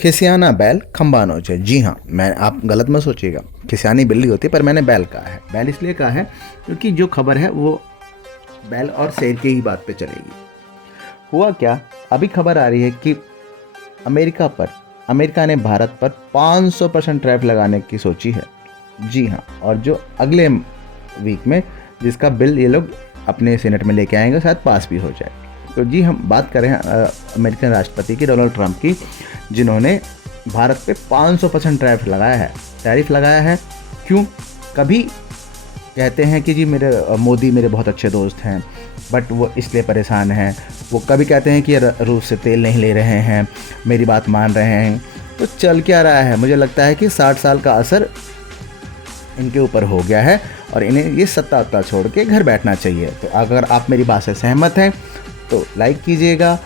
खिसियाना बैल खंबा नोचे। जी हाँ, मैं आप गलत मत सोचिएगा, खिसियानी बिल्ली होती है, पर मैंने बैल कहा है। बैल इसलिए कहा है क्योंकि जो खबर है वो बैल और शेर की ही बात पे चलेगी। हुआ क्या, अभी खबर आ रही है कि अमेरिका ने भारत पर 500% टैरिफ लगाने की सोची है। जी हाँ, और जो अगले वीक में जिसका बिल ये लोग अपने सीनेट में लेके आएंगे, शायद पास भी हो जाए। तो जी हम बात कर रहे हैं अमेरिकन राष्ट्रपति की, डोनाल्ड ट्रंप की, जिन्होंने भारत पे 500% टैरिफ लगाया है। क्यों? कभी कहते हैं कि जी मोदी मेरे बहुत अच्छे दोस्त हैं, बट वो इसलिए परेशान हैं। वो कभी कहते हैं कि रूस से तेल नहीं ले रहे हैं, मेरी बात मान रहे हैं। तो चल क्या रहा है, मुझे लगता है कि 60 साल का असर इनके ऊपर हो गया है और इन्हें ये सत्ता छोड़ के घर बैठना चाहिए। तो अगर आप मेरी बात से सहमत हैं तो लाइक कीजिएगा,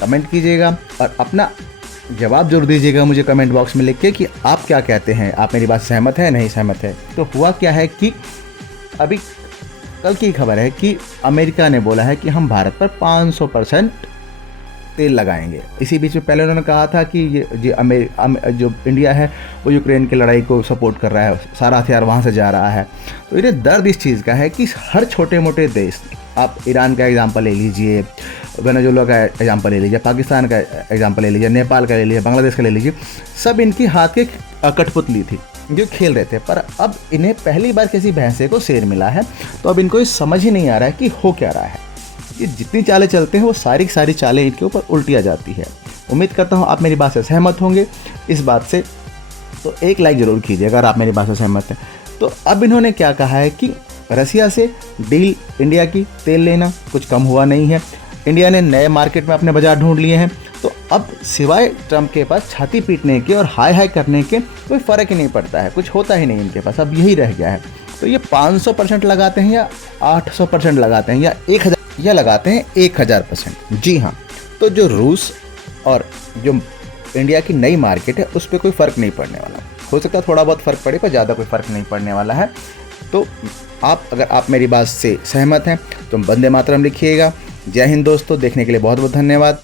कमेंट कीजिएगा और अपना जवाब जरूर दीजिएगा मुझे कमेंट बॉक्स में लिख के कि आप क्या कहते हैं, आप मेरी बात से सहमत है नहीं सहमत है। तो हुआ क्या है कि अभी कल की खबर है कि अमेरिका ने बोला है कि हम भारत पर 500% तेल लगाएंगे। इसी बीच में पहले उन्होंने कहा था कि जो इंडिया है वो यूक्रेन की लड़ाई को सपोर्ट कर रहा है, सारा हथियार वहाँ से जा रहा है। तो इन्हें दर्द इस चीज़ का है कि हर छोटे मोटे देश, आप ईरान का एग्जांपल ले लीजिए, वेनेजुएला का एग्जांपल ले लीजिए, पाकिस्तान का एग्जांपल ले लीजिए, नेपाल का ले लीजिए, बांग्लादेश का ले लीजिए, सब इनकी हाथ की कठपुतली थी जो खेल रहे थे। पर अब इन्हें पहली बार किसी भैंसे को शेर मिला है, तो अब इनको ये समझ ही नहीं आ रहा है कि हो क्या रहा है। ये जितनी चालें चलते हैं वो सारी की सारी चालें इनके ऊपर उल्टी आ जाती है। उम्मीद करता हूँ आप मेरी बात से सहमत होंगे इस बात से, तो एक लाइक ज़रूर कीजिए अगर आप मेरी बात से सहमत हैं। तो अब इन्होंने क्या कहा है कि रसिया से डील इंडिया की तेल लेना कुछ कम हुआ नहीं है, इंडिया ने नए मार्केट में अपने बाजार ढूंढ लिए हैं। तो अब सिवाय ट्रंप के पास छाती पीटने के और हाय हाय करने के कोई फ़र्क ही नहीं पड़ता है, कुछ होता ही नहीं इनके पास, अब यही रह गया है। तो ये 500% लगाते हैं या 800% लगाते हैं या 1000 या लगाते हैं 1000%। जी हाँ, तो जो रूस और जो इंडिया की नई मार्केट है उस पर कोई फ़र्क नहीं पड़ने वाला। हो सकता है थोड़ा बहुत फ़र्क पड़े पर ज़्यादा कोई फ़र्क नहीं पड़ने वाला है। तो अगर आप मेरी बात से सहमत हैं तो वंदे मातरम लिखिएगा। जय हिंद दोस्तों, देखने के लिए बहुत बहुत धन्यवाद।